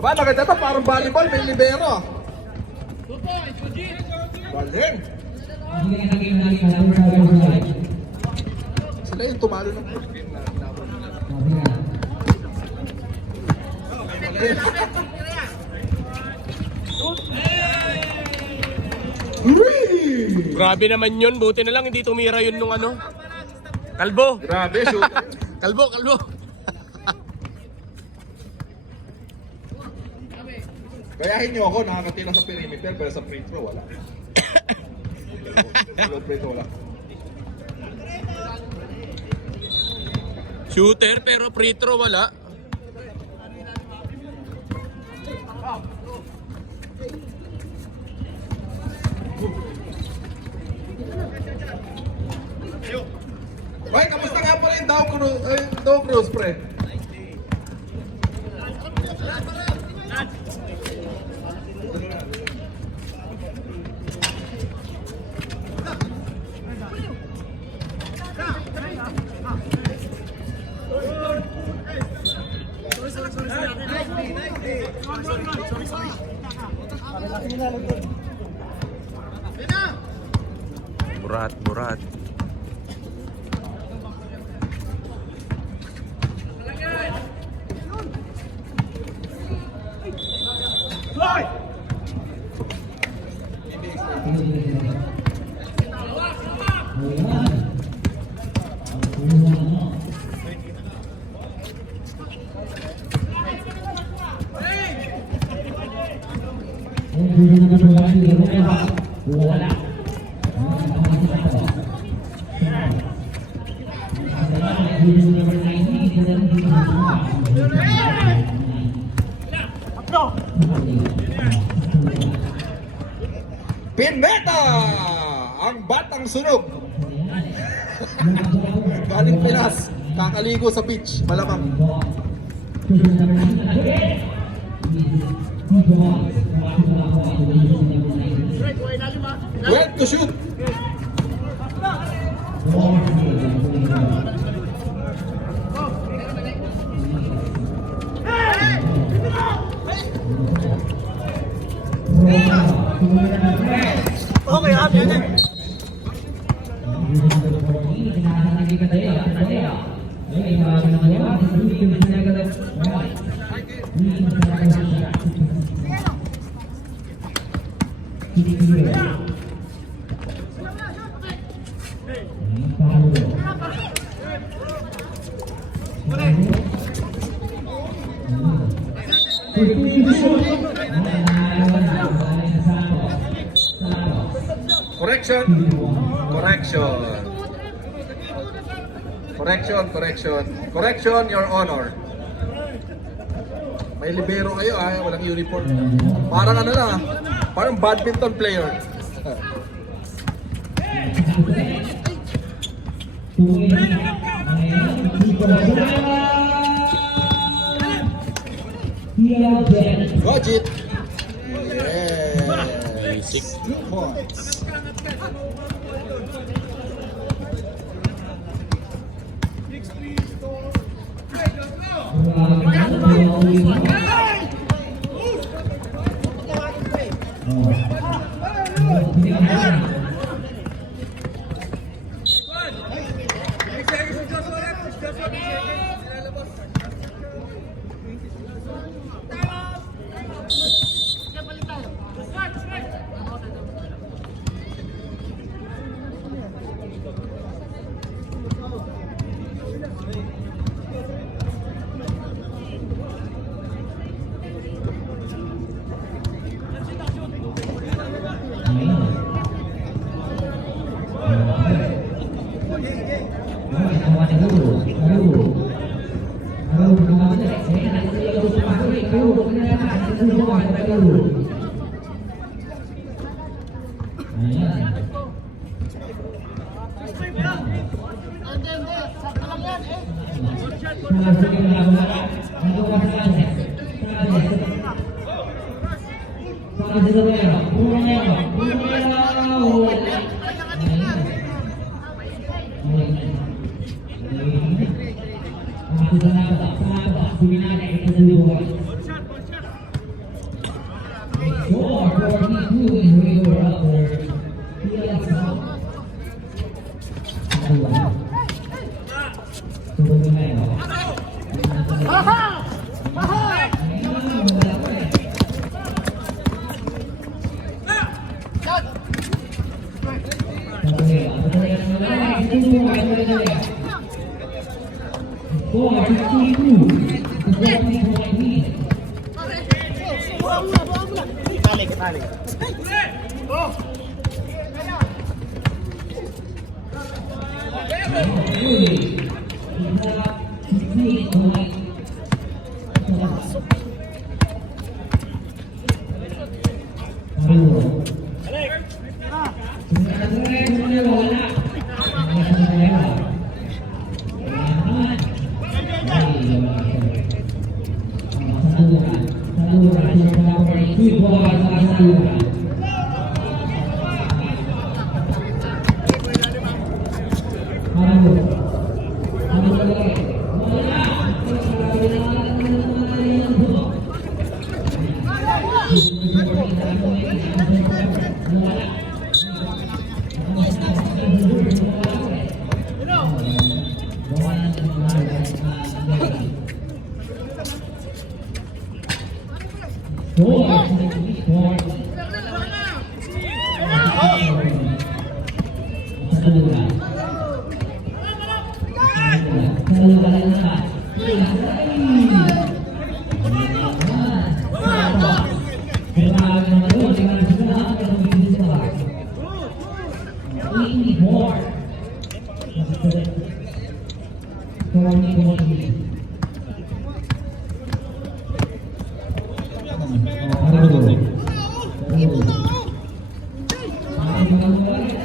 Aba, maganda ito. Parang volleyball. May libero. Galing. Sila yung tumalo ng game na dapat nila. Grabe naman yun. Buti na lang hindi tumira yun nung ano. Kalbo. Grabe, shoot. Kalbo. Kayahin nyo ako, nakakatira sa perimeter, pero sa free throw, wala. Free throw, wala. Shooter pero free throw wala. Bay, kamusta nga pala yung Dow Cruz, pre? Burat. Pineta! Ang batang sunog! Galing Pinas, kakaligo sa beach, malamang. Went to shoot! Okay, yan. Correction, your honor. May libero kayo walang uniform. Parang ano lang parang badminton player. Gojit. Yes. 2 points.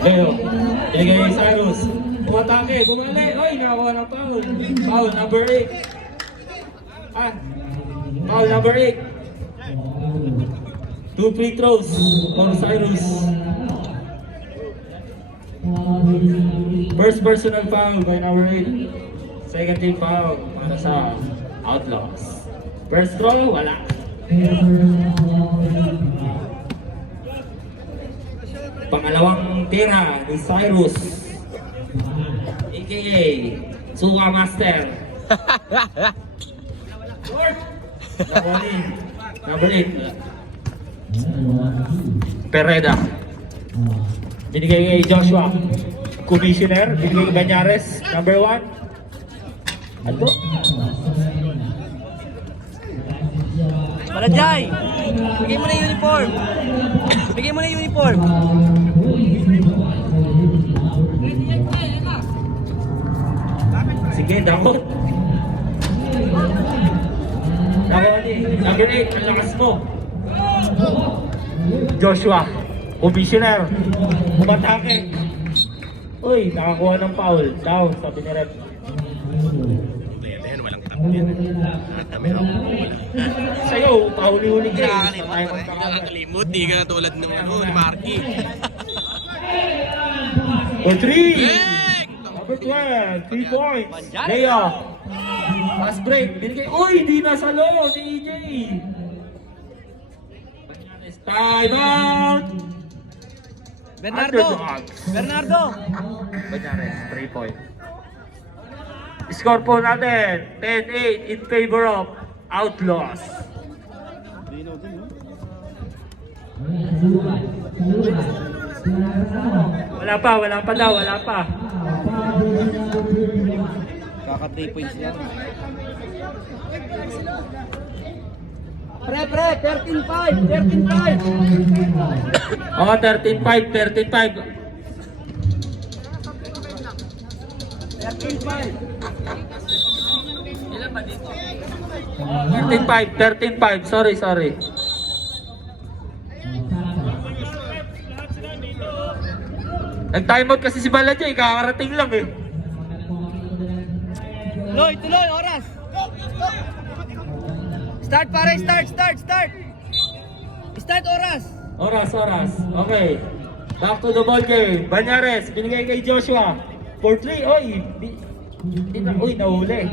Leo, ibigay kay Cyrus. Umatake, bumali. Oy, nakakuha ng foul. Foul number 8. Foul number 8. 2 free throws for Cyrus. First personal foul by number 8. Second team foul para sa Outlaws. First throw, wala. Pangalawang tira ni Cyrus, aka Suka Master. Number 8. Pereda. Binigay kay Joshua. Commissioner. Binigay kay Banyares. Number 1. Ano? Malajay! Bigay mo na yung uniform! Bigay mo na yung uniform! Sige, dakot. Dakot ni. Number 8, ang lakas mo. Joshua, commissioner. Umatake. Uy, nakakuha ng foul. Down, sabi ni Rep. Ayan, walang tap yan. Meron ko wala. Sa'yo, pahuli-huli ka. Nakakalimot, di ka tulad ng ni Marky. O 3! Bang! Number 12, 3 points. Leo. Fast break. Binigay. Uy, di nasa low si EJ. Time out! Bernardo! Underdogs. Bernardo! Banyares, 3 points. Score po natin, 10-8 in favor of Outlaws. Wala pa daw, wala pa. Kaka 3 points lang. Pre, 13-5! 13-5! Oo, 13-5, 13-5. 13-5, sorry. Nag-timeout kasi si Balajay, kakarating lang eh. Tuloy, oras! Start pare, start! Start oras! Oras. Okay. Back to the ball game. Banyares, binigay kay Joshua. For 3, uy, nahuli.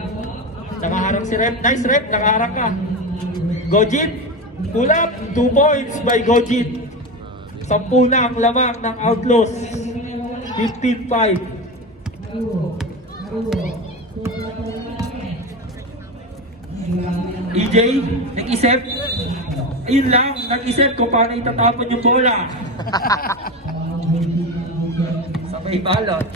Nakaharang si Rep. Nice Rep, nakaharang ka. Gojit, pull up. 2 points by Gojit. 10 na ang lamang ng Outlaws. 15-5. EJ, nag-isip? Ayun lang, nag-isip kung paano itatapon yung bola. Sabay balot.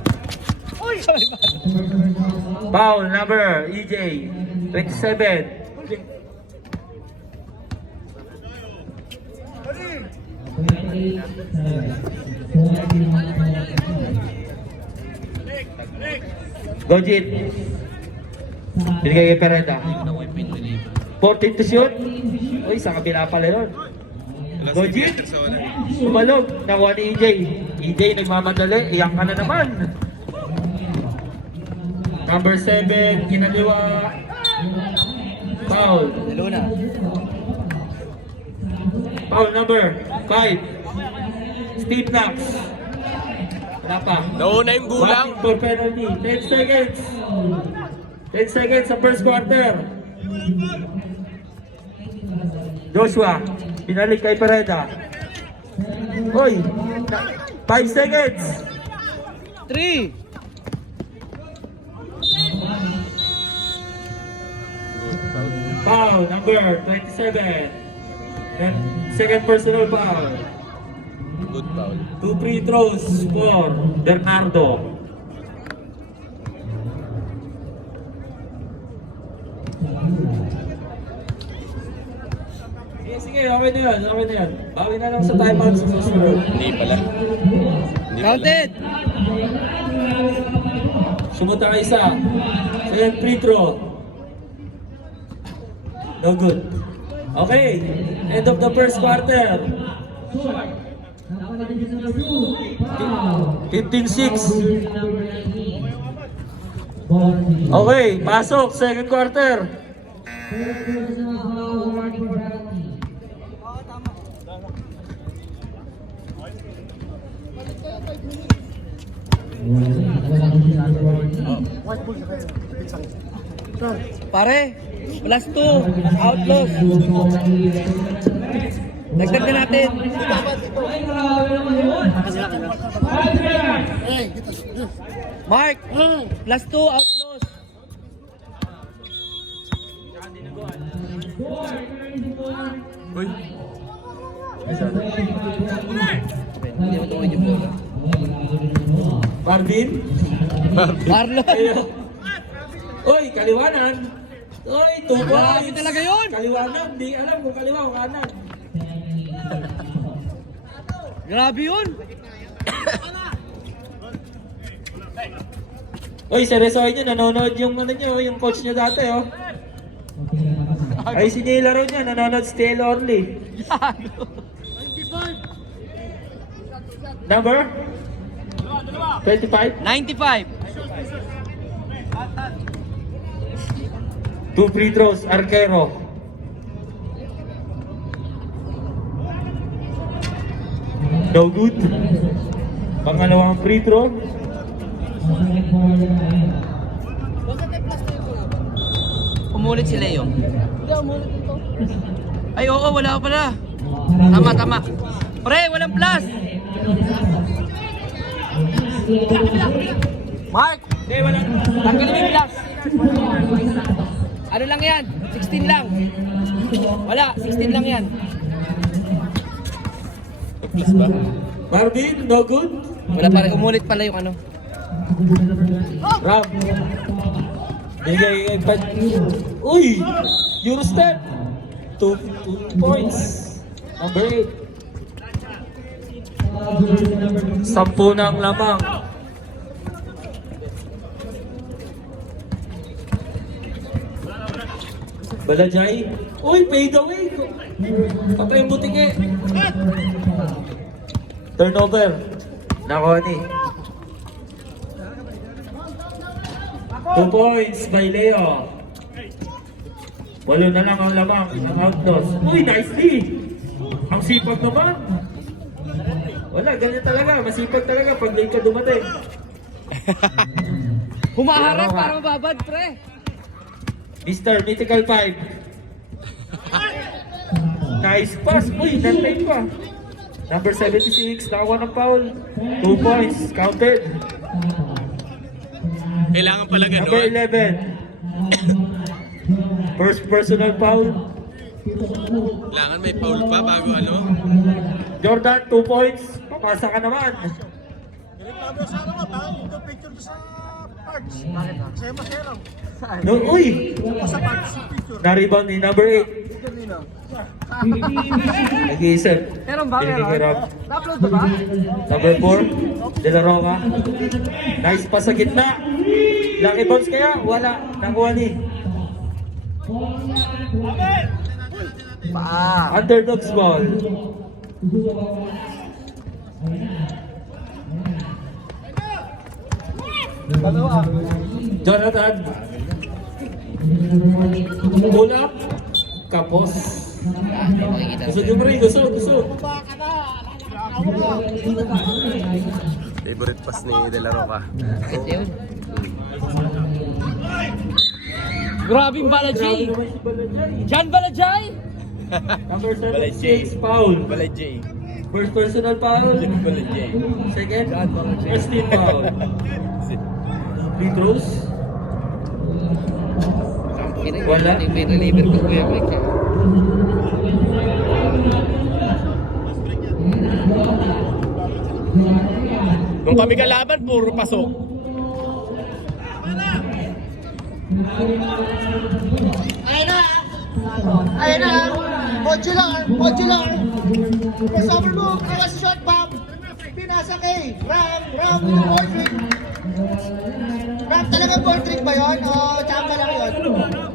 Foul number, EJ, 27. Gojit. Binigay kay Pereda. 14 to shoot. Uy, sa kabila pala yun. Gojit. Sumalog. Nakuha ni EJ. EJ nagmamadali. Iyak ka na naman. Number 7, kinaliwa. Foul. Luna. Foul number 5. Steve Knox. Wala pa. Nauna yung gulang. Batting for penalty. 10 seconds. 10 seconds sa first quarter. Joshua, pinalik kay Pereda. Hoy, 5 seconds. 3. Foul number 27. Then second personal foul. Good foul. 2 free throws for Bernardo. Sige, okay na yan, okay na yan. Bawi na lang sa timeout sa susunod. Hindi pala. Hindi pala. Counted. Sumunta ka isa. Second free throw. No good. Okay, end of the first quarter. 15-6. Okay, pasok, second quarter. Pare, plus 2. Outlaws. Dagdag na natin. Mark, plus 2. Outlaws. Uy. Hindi mo tuloy yung bola. Marvin? Marlon. Ayo. Uy, kaliwanan. Uy, 2 Grabe points. talaga yun. Kaliwanan, di alam kung kaliwa o kanan. Grabe yun. Uy, seryosohin nyo, nanonood yung ano nyo, yung coach nyo dati, oh. Ay, sinilaro nyo, nanonood si Taylor Orly. Number? 25? 95. 2 free throws, Arquero. No good. Pangalawang free throw. Umulit si Leo. Ay, oo, wala pala. Tama, tama. Pre, walang plus. Mark, Hindi, wala. tanggalin mo yung plus. Ano lang yan? 16 lang. Wala, 16 lang yan. Plus ba? Marvin, no good. Wala pa rin, umulit pala yung ano. Rob. Bigay kay Uy! Eurostep. 2 points. Number 8. 10 na ang lamang. Balajay. Uy, fade away. Patay yung butike. Turnover. Nakoni. 2 points by Leo. 8 na lang ang lamang ng Outlaws. Uy, nicely! Ang sipag naman. Wala, ganyan talaga. Masipag talaga pag late ka dumating. Humaharap para mababad, pre. Mr. Mythical 5. Nice pass. Uy, nantay pa. Number 76, nakakuha ng foul. 2 points, counted. Kailangan pala Number gano'n. 11. First personal foul. Kailangan may foul pa bago ano. Jordan, 2 points. Papasa ka naman. No, uy! Na-rebound ni number 8. Nag-iisip. Meron ba? Meron? Hinihirap. Na-upload ba? Number 4, De La Roca. Nice pa sa gitna. Lucky bounce kaya? Wala. Nakuha ni. Underdogs ball. Jonathan. Pull up. Kapos. Gusto nyo pre, gusto. Favorite pass ni De La Roca. Grabing Balajay! John Balajay! Number 76, foul. Balajay. First personal foul. Balajay. Second, first team foul. Free throws. Wala. Nung kami kalaban, puro pasok. Ayun na, modular. Crossover move, naka shot bomb. Pinasa kay Ram with the ball trick. Ram talaga ball trick ba yun? O chamba lang yun?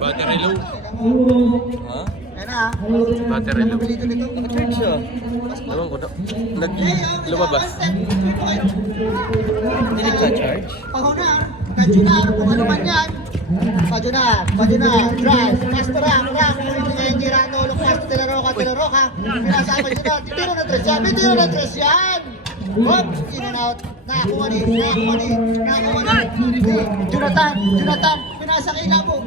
Battery low. Ayun na. Battery low. Pilito nito. Church siya. Ewan ko na. Lumabas. Hindi nagsa-charge. Pahunar, Kajunar, kung ano man yan. Pajunar, drive, master Ram, hindi Ranolo, master De La Roca. Pinasa pa siya, tiro na tres yan. Hop, in and out. Nakakuha ni. Jonathan, pinasa kay Labo.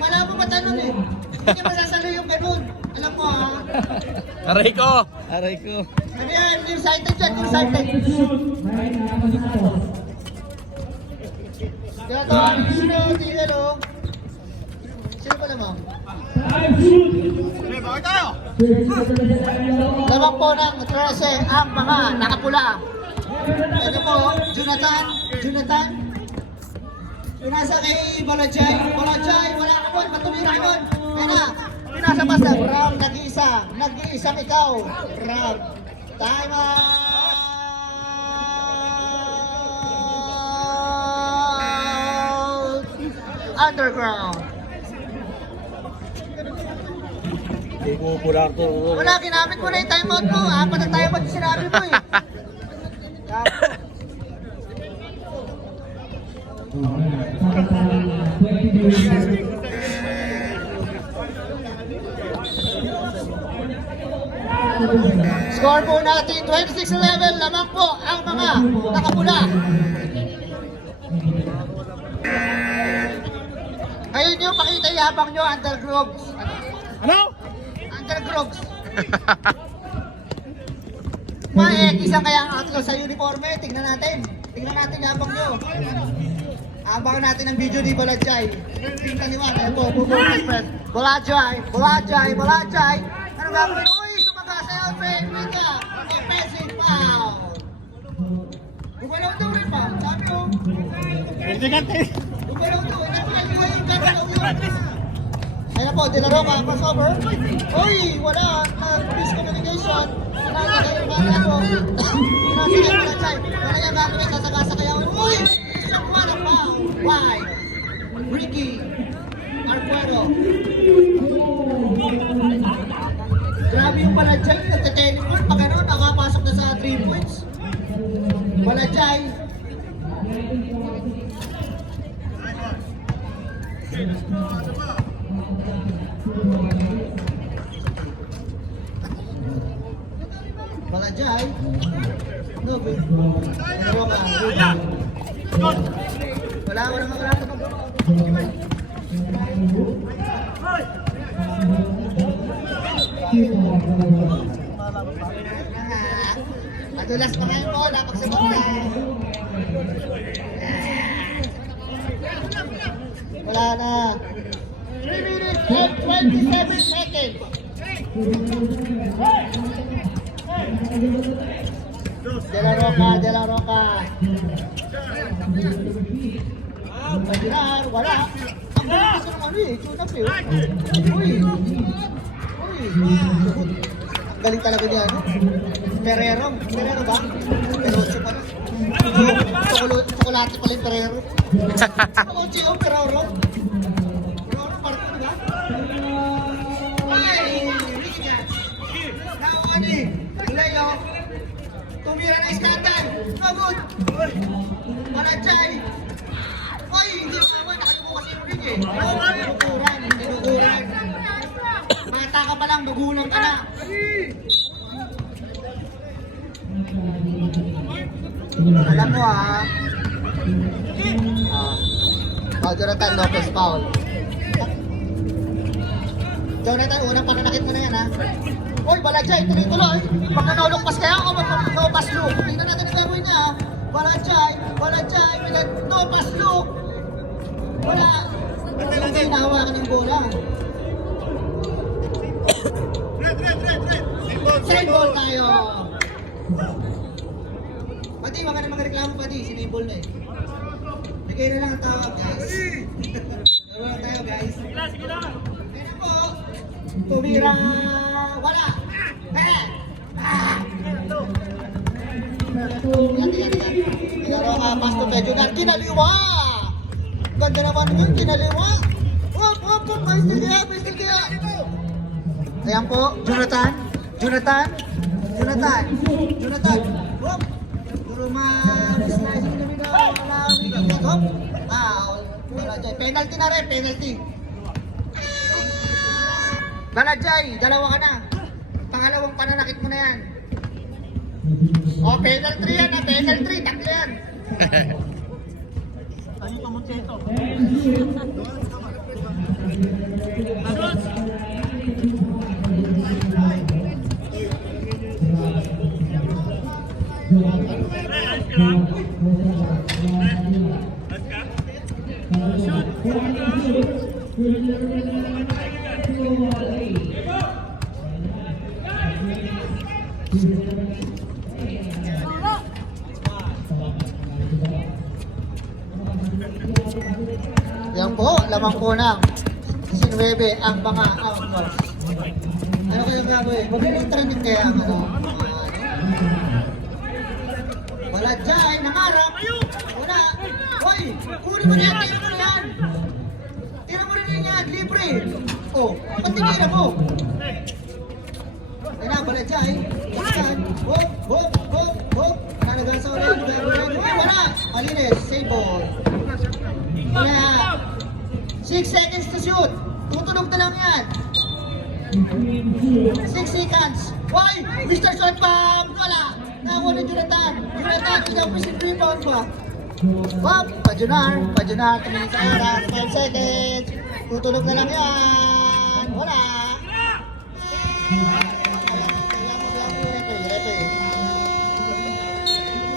Malabo matanong eh. Hindi masasalo yung ganun. Alam mo ha. Aray ko! Ano yan, excited dyan. Sino? Sino ba naman? Lamang po ng 13 ang mga nakapula. Ano po, Jonathan. Pinasa kay Balajay, wala ka po, matumira nun. Kaya na, pinasa pa sa Ram, nag-iisang ikaw. Ram, time out! Underground. Wala, ginamit mo na yung timeout mo. Apat na timeout yung sinabi mo eh. Score po natin 26-11. Lamang po ang mga nakapula. Ngayon nyo, pakita yabang nyo, Undergrogs. Ano? Undergrogs. Isang kaya ang atlo sa uniforme. Tingnan natin yabang nyo. Abangan natin ang video ni Balajay. Tingnan niyo, ayan po, Express. Balajay. Ano gagawin? Uy, sumaga sa Alfred. Mika, offensive foul. Gumalaw daw rin pa. Sabi ko. Gumalaw daw. Gumalaw yun. Ayun na po, De La Roca, crossover. Uy, wala. Miscommunication. Pinasa kayo Balajay. Wala yung gagawin, sasagasa kaya. Uy! Wala pa. Why? Ricky Arquero. Grabe yung Balajay. Nagte-teleport. Pag ano, nakapasok na sa 3 points. Balajay. Balajay. No, wala Madulas pa ngayon po, dapat sa banda. Wala na. 3 minutes and 27 seconds. De La Roca. Pagdinar, wala. Ang galing kasi ng ano eh, tune up eh. Uy. Ang galing talaga niya, ano? Ferrero ba? Perocho pa na. Chocolate pala yung Ferrero. Chocolate yung Ferrero. Ferrero, parang ano ba? Ay, hindi ka. Nakuha ni. Ulay, oh. Tumira na iskatan. Abot. Manachay. Ay, hindi ko naman. Nakalimukas yung ring eh. Dinuguran. Bata ka pa lang, magulang ka na. Alam mo Jonathan Lopez foul. Jonathan, unang pananakit mo na yan Uy, Balajay, tuloy-tuloy. Baka naulong-pas kaya ako, no-pass look. Tingnan natin ang gawin niya Balajay, no-pass look. Wala. Hindi nahawakan yung bola. Side ball tayo. Pati, wag ka na magreklamo pati. Sinibol na eh. Bigay na lang ang tawag, guys. Tawag tayo, guys. Sige lang. Ayan po. Tumira. Wala. Yan. Pero pass to Pedro. Kinaliwa. Ganda naman yun, kinaliwa. Hop. Pwede kaya. Ayan po, Jonathan. Hop. Puro ma-slicing na bigaw. Hop. Wala dyan. Penalty na rin, penalty. Balajay, dalawa ka na. Pangalawang pananakit mo na yan. Penalty yan penalty. Tatlo yan. Yan po, lamang po ng 19 ang mga outlaws. Ano kayo gagawin? Magaling training kaya ang wala dyan, nangarap. Wala. Hoy, kunin mo na yan, tira mo na yan. Tira mo na yan, libre. Ba't tinira mo? Kaya wala dyan. Laksan. Hop. Nalagasa ulit. Wala. Malinis, save ball. Kaya, 6 seconds to shoot. Tutunog na lang yan. 6 seconds. Why? Mr. Shot Bomb! Wala. Nakakuha ni Jonathan. Ikaw po si rebound ba? Wap! Pajunar. Tumingin sa oras. 5 seconds. Tutunog na lang yan. Wala.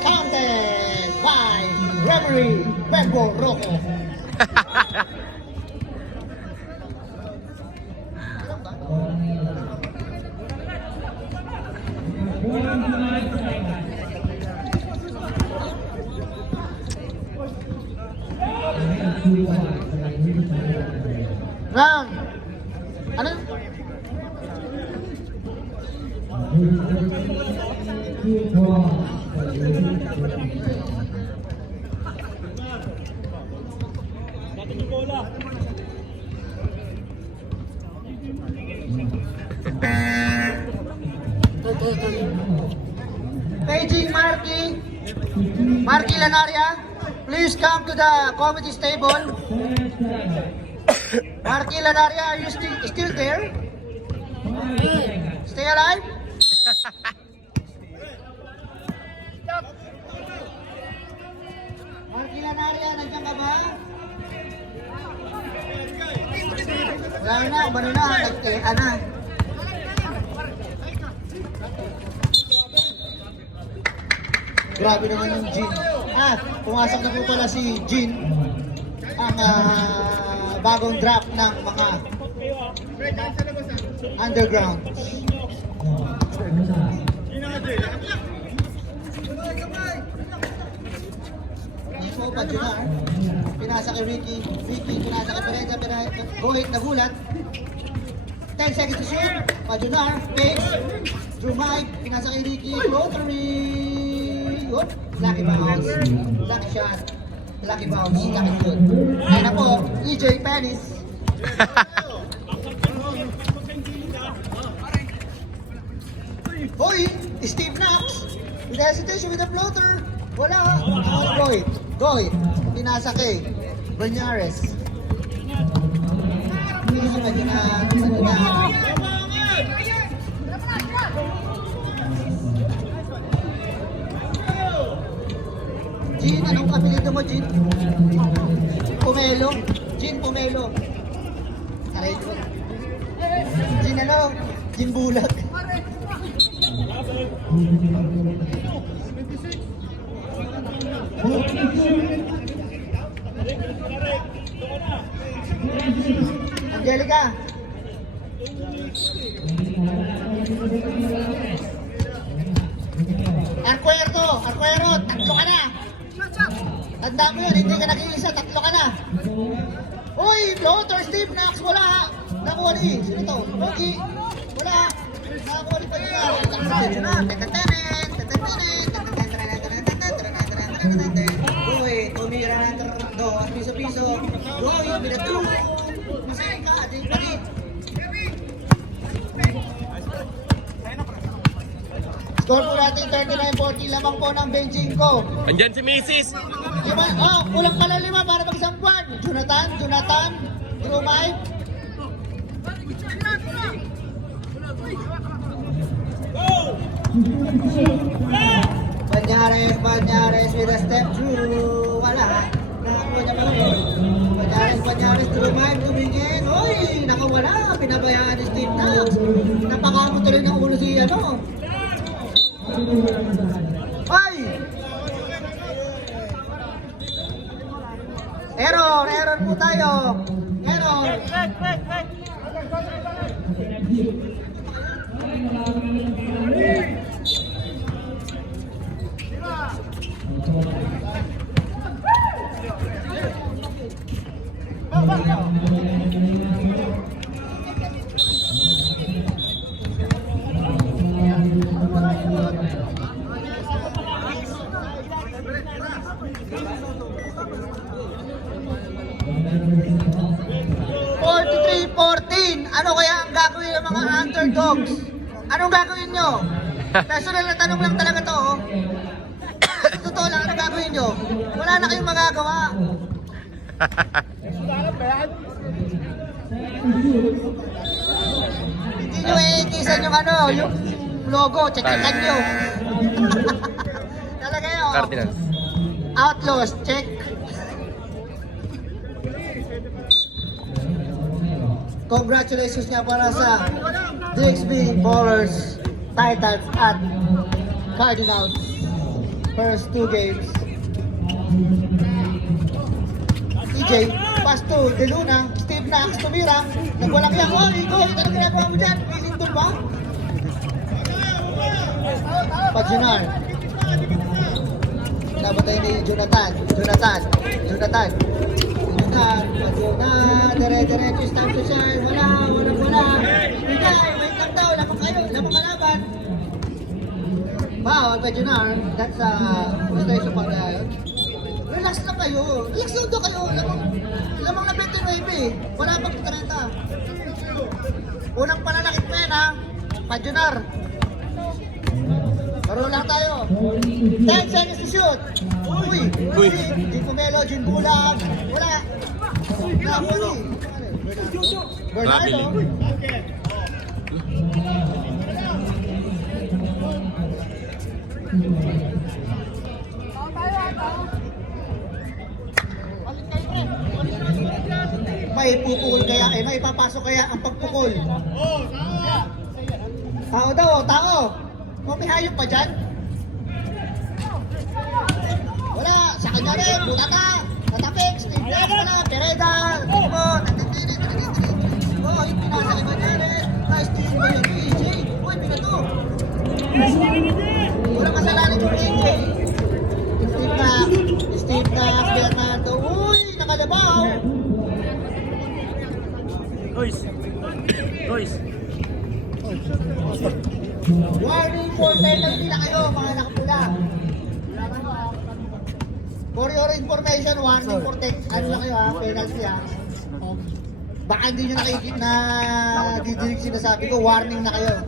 Contest by Referee Bengo Rojo. Round. Ano? Paging Marky Lanaria, please come to the committee table. Marky Lanaria, are you still there? Stay alive? Marky Lanaria, nandiyan ka ba? Wala na, umano na, nagtian na. Grabe naman yung Jean. Pumasok na po pala si Jean. Ang bagong draft ng mga underground. Info pa Junar. Pinasa kay Ricky. Ricky pinasa kay Pereza. Gohit nagulat. 10 seconds to shoot. Pajunar. Pace. Drew Mike. Pinasa kay Ricky. Rotary. Oop. Lucky bounce. Lucky shot. Lucky bounce. Lucky shoot. Ayan na po. EJ Penis. Hoy! Steve Knox! With hesitation with the floater. Wala. Gohit. Gohit. Pinasa kay Bernares. Medyo na. Jean, anong kapilito mo, Jean? Pomelo? Jean Pomelo. Aray ko. Jean ano? Jean Bulag. Angelica. Arquero, tatlo ka na. Tanda mo yun, hindi ka nag-iisa, tatlo ka na. Uy, floater, Steve Knox, wala. Nakuha ni, sino to? Logi, wala. Nakakuha ni Pagina. Uy, tumira na do, piso-piso. Uy, binatu. Masaya ka, di pa rin. Score po natin 39-40, lamang po ng Beijing ko. Andyan si Mrs. Kulang pala 5 para mag-isang buwan. Jonathan, Drew Mike. Banyares with a step through. Wala. Nakakuha niya pala eh. Banyares, Drew Mike, tumingin. Uy, nakawala. Pinabayaan ni Steve Knox. Napakamo tuloy ng ulo si ano. Ay! Error po tayo. Error. Ano kaya ang gagawin ng mga underdogs? Anong gagawin nyo? Personal na tanong lang talaga to. Oh. Totoo lang, anong gagawin nyo? Wala na kayong magagawa. Hindi nyo iikisan yung ano, yung logo, check-checkan nyo. Talaga yun. Cardinals. Outlaws, check. Congratulations nga para sa DXB Ballers titles at Cardinals first 2 games. EJ, pass to De Luna, Steve Knox, tumira, nagwalang yan. Oh, ikaw, ito na ginagawa mo dyan, pilintol ba? Pajunar. Nabatay ni Jonathan, dire-diretso stop to shine, wala. Bigay, wait lang daw, lamang kalaban. Wow, Pajunar, that's frustration pa kaya yun. Relax lang kayo, lamang na 29 wala pang 30. Unang pananakit mo yan ha, Pajunar. Baro lang tayo. 10 seconds to shoot. Uy. Jin Pomelo, Jin Bulag. Wala. Bernardo. May pupukol kaya, may papasok kaya ang pagpukol. Tao. May hayop pa dyan? Wala, sa kanya rin, Butata, Tatapik, Steve Black, Pereda, Timo, Warning for penalty na kayo, mga nakapula. For your information, warning for ano na kayo ha, penalty ha. Baka hindi nyo nakikita na didinig sinasabi ko, warning na kayo.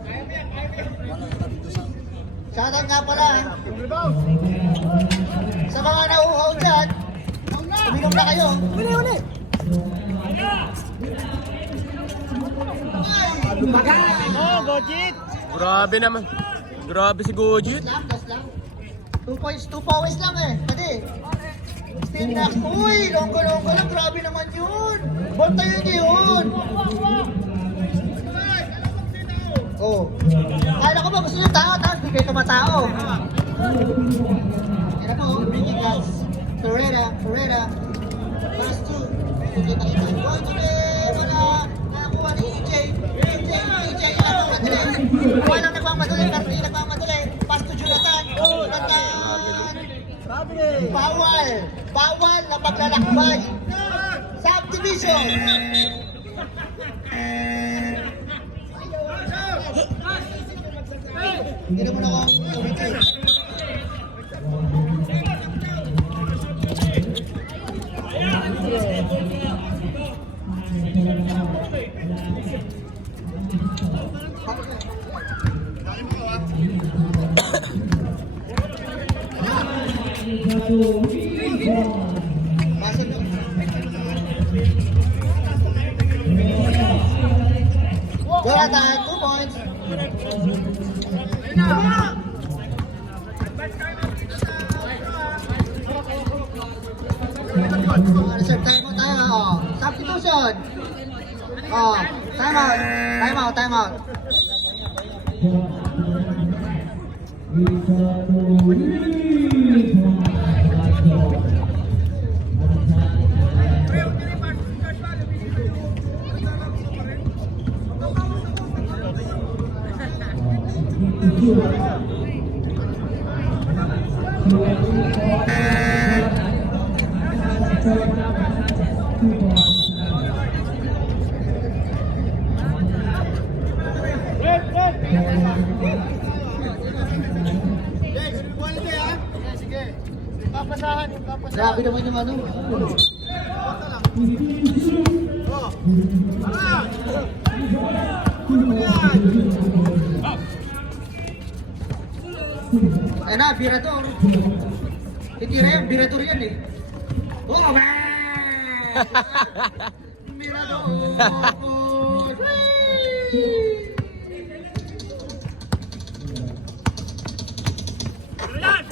Shoutout nga pala ha. Sa mga nauuhaw dyan, uminom na kayo. Uli! Grabe naman. Grabe si Gojit. Das lang. 2 points, 2 powers lang eh. Pwede. Still na. Uy, longgo-longgo lang. Grabe naman yun. Bonta yun yun. Oh. Kala ko ba gusto nyo tao, tapos di kayo tumatao. Yan na po, bringing guys. Ferreira. Last 2. Kita-kita. Boy, wala. Nakakuha ni EJ. EJ, ano madali. Walang nagmamadali, Carly nagmamadali. Pass to Jonathan. Bawal na paglalakbay. Subdivision. Hindi mo na ako umitin. Pasok na. Jonathan, 2 points. Reserve time out tayo. Substitution. Time out. Grabe naman yung ano. Ayun na, Virador. Titira yan, Virador yan eh. Oh, man! Virador!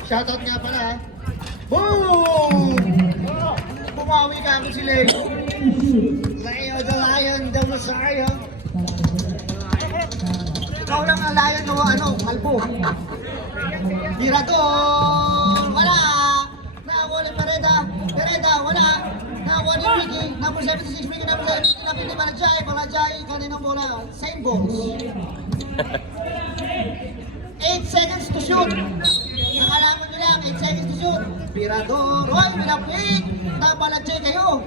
Shoutout nga pala ha. Boom! Bumawi ka ako sila eh. Layo the lion, the Messiah. Ikaw lang ang lion no, ano, kalbo. Virador! Wala! Nakakuha ni Pereda, wala! Nakakuha ni Vicky, number 76, Vicky, number 76, number 50, Balajay, kaninang bola. Same balls. 8 seconds to shoot. Nakalaman nyo lang, 8 seconds to shoot. Virador, hoy, minapik! Nabalajay kayo!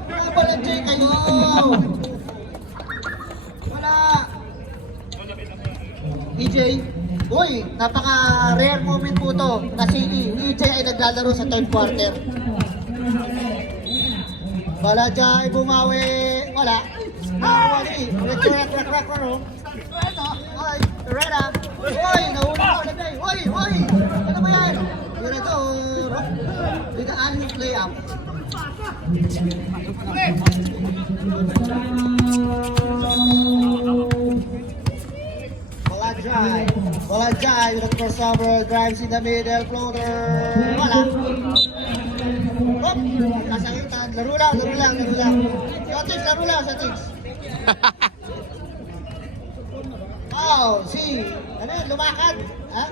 Wala! EJ, uy, napaka-rare moment po to na si EJ ay naglalaro sa third quarter. Balajay, bumawi, wala. Wali, record. Ito, hoy, Herrera, hoy, nahuli ko lagay, hoy, ano ba yan? Virador, with the alley layup. Balajay with the crossover, drives in the middle, floater, wala. Hop, kasakitan, laro lang. Yotics, laro lang sa Tics. Wow, ano yun, lumakad? Ha?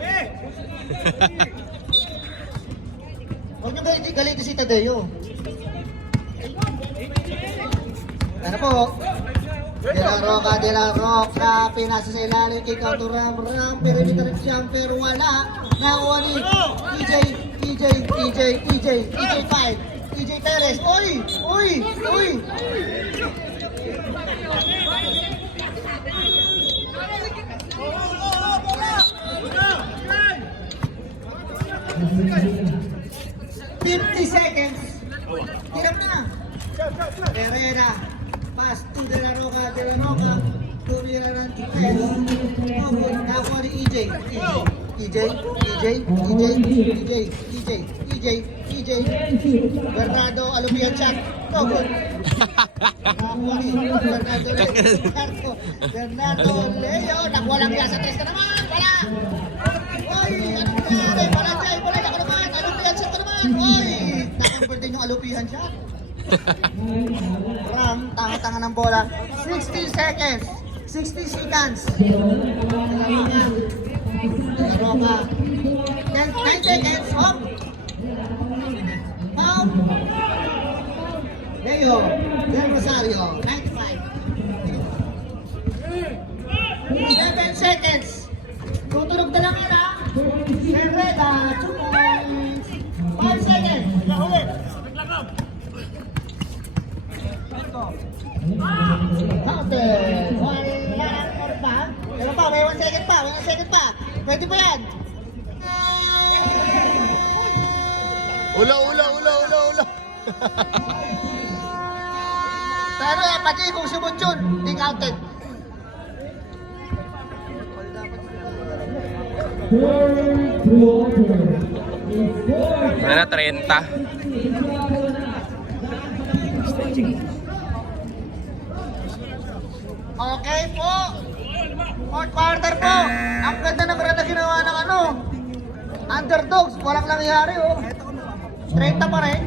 Huwag nyo ba galito si Tadeo? Ano po? De la Roca, pinasa sa ilalim, kick out to Ram, perimeter jumper, wala. Nakuha ni EJ 5, EJ Perez, uy! Nakakuha ni EJ. Bernardo, Alupian shot. No good. Nakakuha ni Bernardo Leo. Nakuha lang niya sa tres ka naman. Wala. Oy, anong nangyari? Wala dyan. Wala ako naman. Alupian shot ka naman. Oy, nakamper din yung alupian shot. Ram, tanga-tanga ng bola. 60 seconds. 60 seconds. Laro ka. 9 seconds. Hop. Hop. Leo. Del Rosario. 95. 7 seconds. Tutunog na lang yan ha. Herrera. 2 points. 5 seconds. Counted. Wala pa. Meron pa, may 1 second pa, may 1 second pa. Pwede pa yan. Ulo. Pero pati kung sumut yun, di counted. Ano na, 30. Okay po. Fourth quarter po. Ang ganda ng run na ginawa ng underdogs. Walang nangyari oh. 30 pa rin.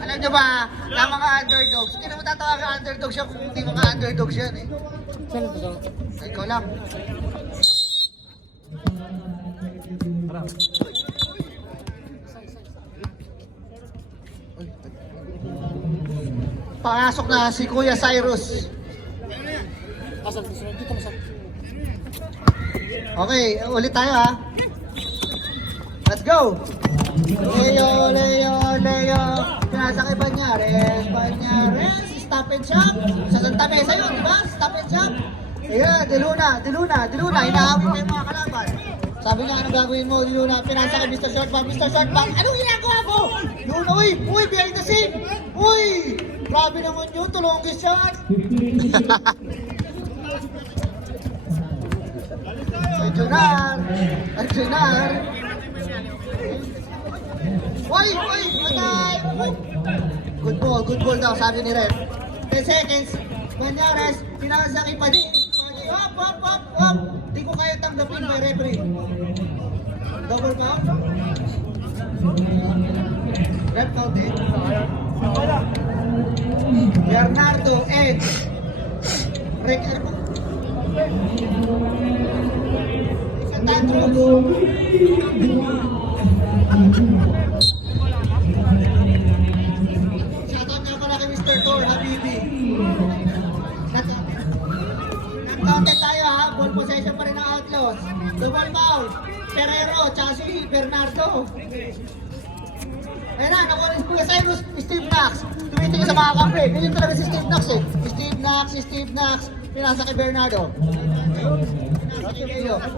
Alam nyo ba, na mga underdogs, hindi naman tatawagan underdogs yan kung hindi mga underdogs yan eh. Ay, ikaw lang. Pasok na si Kuya Cyrus. Okay, ulit tayo ha. Let's go! Leo. Pinasa kay Banyares. Stop and shop. Sa Santa Mesa yun, di ba? Stop and shop. Ayan, De Luna. Hinahawin mo yung mga kalaban. Sabi niya, ano gagawin mo, De Luna? Pinasa kay Mr. Shortback. Anong ginagawa mo? Luna, uy, behind the scene. Uy, grabe naman yun, tulongis shot. Arjunar. Uy, patay. Good ball daw, sabi ni Red. 10 seconds. Banyares, pinasa kay Padi. Hop. Di ko kaya tanggapin by referee. Double count. Red count eh. Bernardo, Edge. Break air. Tantrum. Shoutout nga pala kay Mr. Thor, Habibi. Nag-counted tayo ha, ball possession pa rin ng Outlaws. Double foul, Ferrero, tsaka si Bernardo. Ayun na, nakuha rin Kuya Cyrus, Steve Knox. Tumitingin sa mga kampe, ganyan talaga si Steve Knox eh. Steve Knox, pinasa kay Bernardo.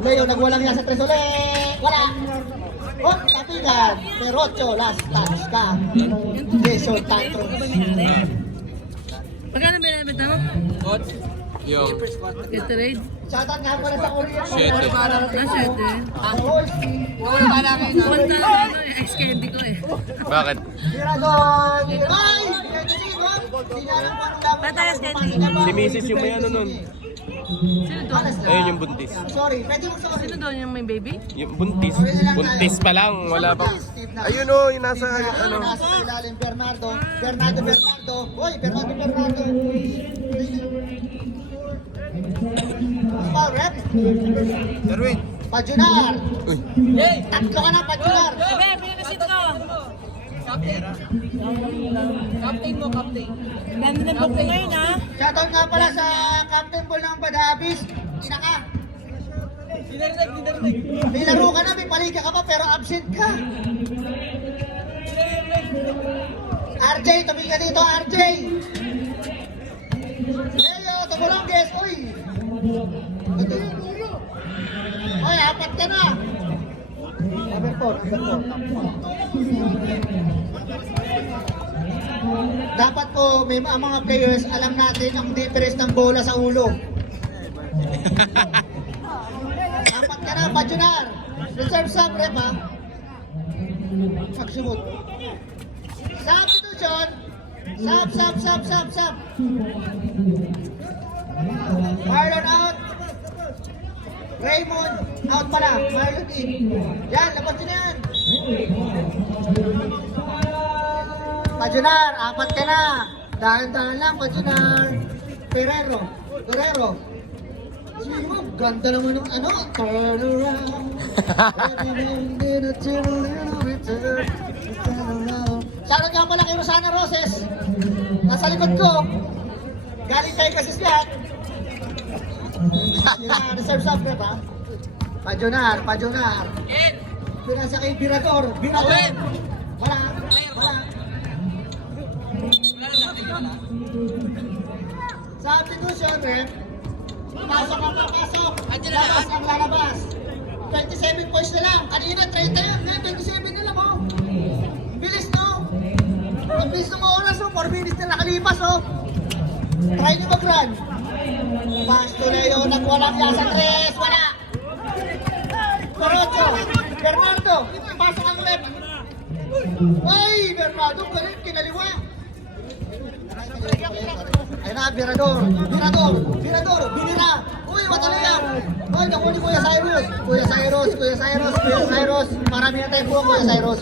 Leo, nagwalang yan sa tres ulit. Wala. Oh, tapigan. Perocho, last touch ka. Jason Tantrum. Magkano binibenta mo? Yung Gatorade? Shoutout nga pala sa Korea. Siyete. Ex-candy ko eh. Bakit? Tirador. Ay! Patayas candy. Si Mrs. yung may ano nun. Sino doon? Ayun yung buntis. Sorry, pwede mo sa Sino doon yung may baby? Yung buntis. Buntis pa lang. Wala pa. Ayun o, yung nasa ano. Nasa ilalim, Bernardo. Hoy, Bernardo. Foul rep. Darwin. Pajunar. Uy. Tatlo ka na, Pajunar. Bebe, pinasit ko. Captain mo. Ganda ng book ko ngayon ha. Shoutout nga pala sa Captain Ball ng Badabis. Inaka. May laro ka na, may paliga ka pa, pero absent ka. RJ, tumingin ka dito, RJ. Leo, tumulongges. Uy, apat ka na. Number 4. dapat po may ang mga players alam natin ang difference ng bola sa ulo. Dapat ka na, Pajunar. Reserve sub, rep ha. Pagsumot. Substitution. Sub. Marlon out. Raymond out pala. Marlon in. Yan, labas din yan. Pajunar, apat ka na. Dahan-dahan lang, Pajunar. Ferrero. Sino? Ganda naman ng ano. Turn around. Shoutout nga pala kay Rosana Roses. Nasa likod ko. Galing kay Kasisyan. Reserve sub na ba? Pajunar. Pinasa kay Birador. Wala. Substitution, rep. Pasok. Labas ang lalabas. 27 points na lang. Kanina 30 yun. Ngayon 27 na lang, oh. Bilis, no? Ang bilis ng oras, oh. 4 minutes na nakalipas, oh. Try nyo mag-run. Pass to Leo. Nagwalang yasa. Tres. Wala. Corocho. Bernardo. Pasok ang left. Ay, Bernardo. Galing. Kinaliwa. Ayun na, Birador. Binira. Uy, matalo yan. Uy, naku ni Kuya Cyrus. Marami na tayo po, Kuya Cyrus.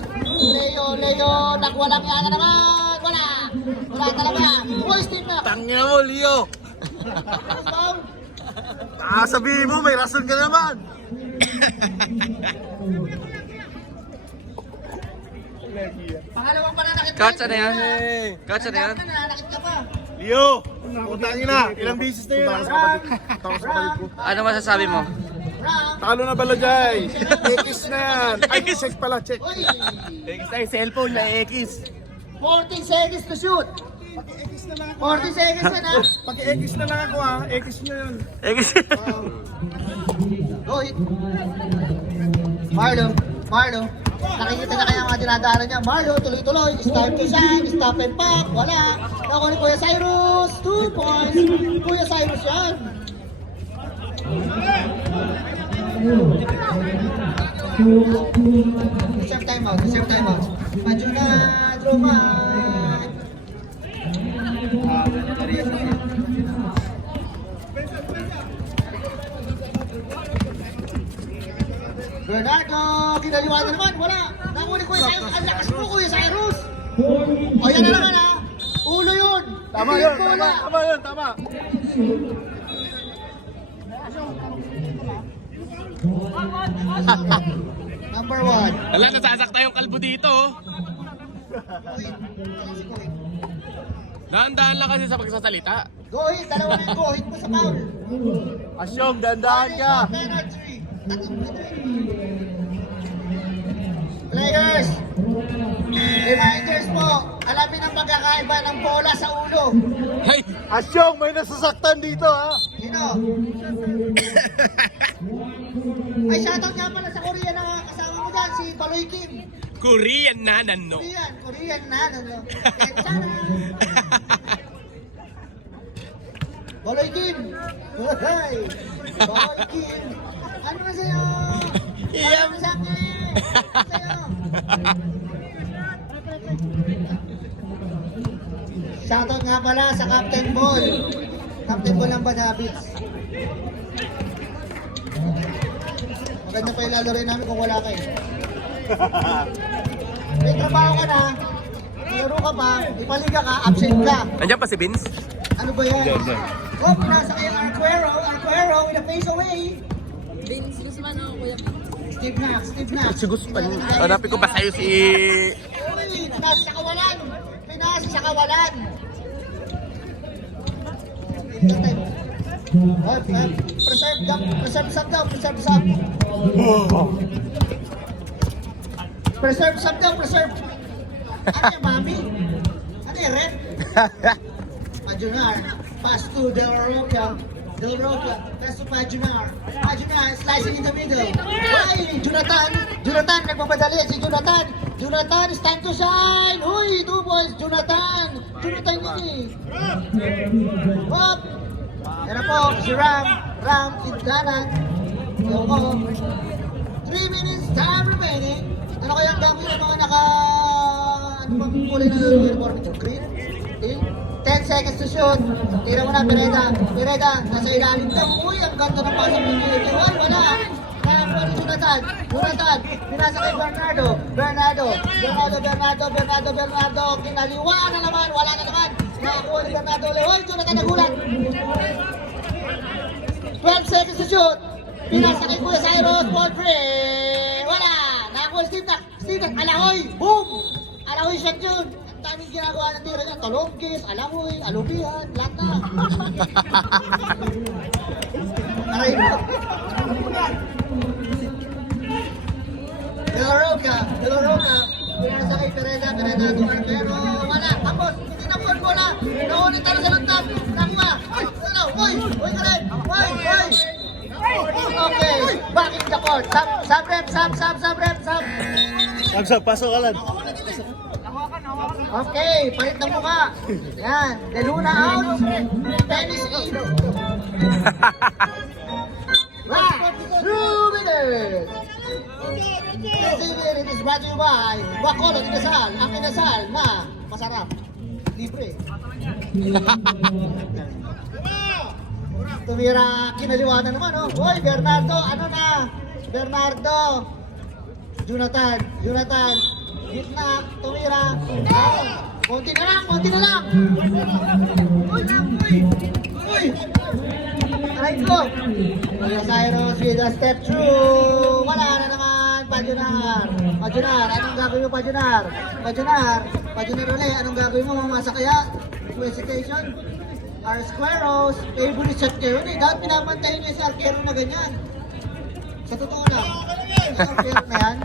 Leo. Nagwalang yasa naman. Wala talaga. Uy, Steve na. Tangina mo, Leo. Sabihin mo, may rason ka naman. Pangalawang pananakit. Catch na yan. Catch na yan. Nananakit ka pa. Leo, putangin na. Ilang beses na yun. Ano masasabi mo? Talo na Balajay. X na yan. Ay, check pala, check. Uy, X na yung cellphone na X. 14 seconds to shoot. 40 seconds na. Pag-X na lang ako ha. X nyo yun. Go hit. Marlo. Nakikita na kaya mga dinadaanan niya. Marlo, tuloy-tuloy. Start to shine. Stop and pop. Wala. Ako ni Kuya Cyrus. 2 points. Kuya Cyrus yan. Reserve timeout. Majuna, Druman. Bernardo, kinaliwa na naman, wala. Nakuli Kuya Cyrus, ang lakas mo Kuya Cyrus. O yan na naman ha, ulo yun. Tama yun. Number 1. Wala, nasasakta yung kalbo dito. Dahan-dahan lang kasi sa pagsasalita. Go hit, dalawa na yung go hit mo sa foul. Asyong, dandahan ka. Penalty. Players, reminders po, alamin ang pagkakaiba ng bola sa ulo. Hey! Asyong, may nasasaktan dito ha. Sino? Ay, shoutout nga pala sa Korea na kasama mo dyan, si Baloy Kim. Korean na nano. Korean na, ano. Baloy Kim. Hey, Baloy Kim. Ano na sa'yo? Ano na sa'yo? Shoutout nga pala sa Captain Ball. Captain Ball ng Badabits. Maganda pa yung lalaro namin kung wala kayo. May trabaho ka na, laro ka pa, ipaliga ka, absent ka. Nandiyan pa si Vince? Ano ba yan? Oh, pinasa kayo Arquero with a face away. Steve Knox. Si Guspan. Hanapin ko pa sa'yo si... Uy, pinasa sa kawalan. Preserve sub daw. Ano yung mami? Ano yung rep? Pajunar, pass to Del Roca, pass to Pajunar, slicing in the middle. Ay, Jonathan, nagpapadali si Jonathan, it's time to shine. Uy, 2 points, Jonathan. Jonathan kasi. Hop! Yan na po, si Ram Tindanan. Yung ko. 3 minutes time remaining. Ano kaya ang gagawin ng mga ano bang kulay na uniform ito? Green? Teal? 10 seconds to shoot. Tira mo na, Pereda. Pereda, nasa ilalim ka. Uy, ang ganda ng pasok ng Jimmy. Uy, wala. Kaya ni Jonathan. Pinasa kay Bernardo. Kinaliwa na naman. Wala na naman. Nakakuha ni Bernardo. Uy, Jonathan nagulat. 12 seconds to shoot. Pinasa kay Kuya Cyrus. Ball free. Wala. Nakakuha si Steve. Alahoy. Boom. Alahoy shot yun. Ang daming ginagawa ng tira niya. Talongkis, alahoy, alubihan, lahat na. Aray mo. De La Roca. Pinasa kay Pereda, dumaan. Pero wala. Tapos, hindi na po bola. Naunit talo sa lantap. Nakuha. Uy, ka rin. Uy. Okay, back in the court. Sub rep. Pasok ka lang. Okay, palit ng mukha. Yan, De Luna out. Tennis in. Last 2 minutes. It is brought to you by Bacolod Inasal. Ang inasal na masarap. Libre. Tumira, kinaliwa na naman, oh. Uy, Bernardo, ano na? Bernardo. Jonathan. Gitna, tumira. Oh, konti na lang. Uy. Aray ko. Kuya Cyrus with a step through. Wala na naman, Pajunar. Anong gagawin mo, Pajunar ulit. Anong gagawin mo, mamasa kaya? Qualification? Our Squareos, favorite shot kayo yun eh. Dapat pinapantayin niya si Arquero na ganyan. Sa totoo lang. Yung Arquero na yan.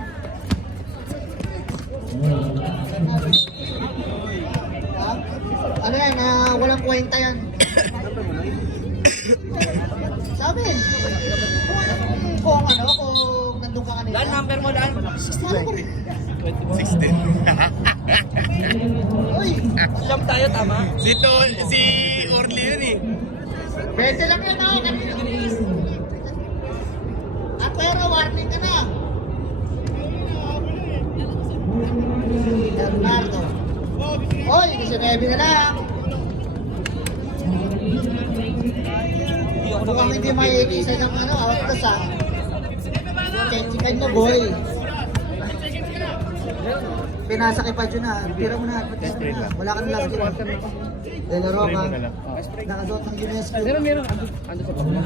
Ano yan, walang kwenta yan. Sabi, kung nandun ka kanina. Dan number mo dan. 16. Uy, Jump tayo, tama? Si Orly yun eh. 20 lang yan ako. Pero warning ka na. Bernardo. Oy, 19 na lang. Mukhang hindi makikisa ng outras ha. Chicken mo boy. Pinasa kay Pajunar. Tira mo na. Wala ka ng last game. De La Roca. Nakasuot ng UNESCO. Meron. Ando sa baba.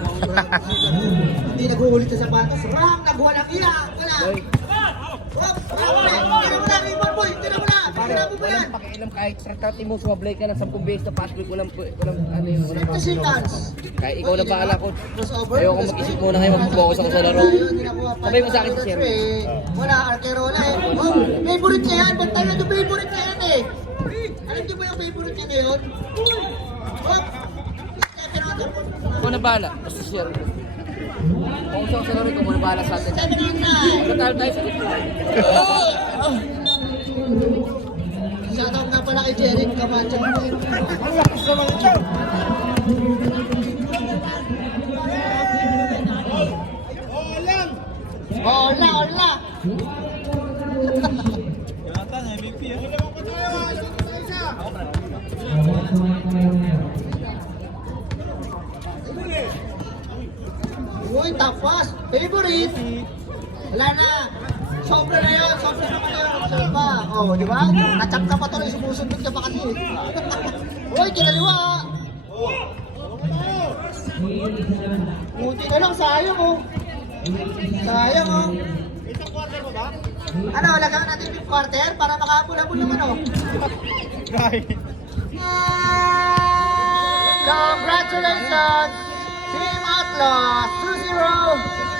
Hindi nag-uulit sa sapatos. Ram, naghuwa ng ila. Wala. Tira mo na, Raymond boy. Tira mo na ba yan? Walang pakialam kahit sa 30 mo, sumablay ka ng 10 beses sa fast break. Walang ano yun. Kasi dance. Kaya ikaw na bahala ko. Crossover. Ayoko mag-isip muna ngayon, mag-focus ako sa laro. Sabay mo sa akin sa share. Wala, Arquero na eh. Oh, favorite niya yan. Bantay na doon, favorite niya yan eh. Alam niyo ba yung favorite niya na yun? Oh, Ikaw na bahala. Basta share mo. Focus ako sa laro, ikaw muna bahala sa atin. 7-9. Tayo sa gitna. Shoutout nga pala kay Jeric Camacho. Hola. Uy, tapas. Favorite. Wala na. Sobra na yun. Sobra pa. Oh, di ba? Natsak ka pa tuloy. Sumusunod ka pa kasi. Uy, kinaliwa. Buti na lang. Sayang oh. Isang quarter mo ba? Ano, lagyan natin 5 quarter para makahabol-habol naman oh. Congratulations! Team Outlaws 2-0!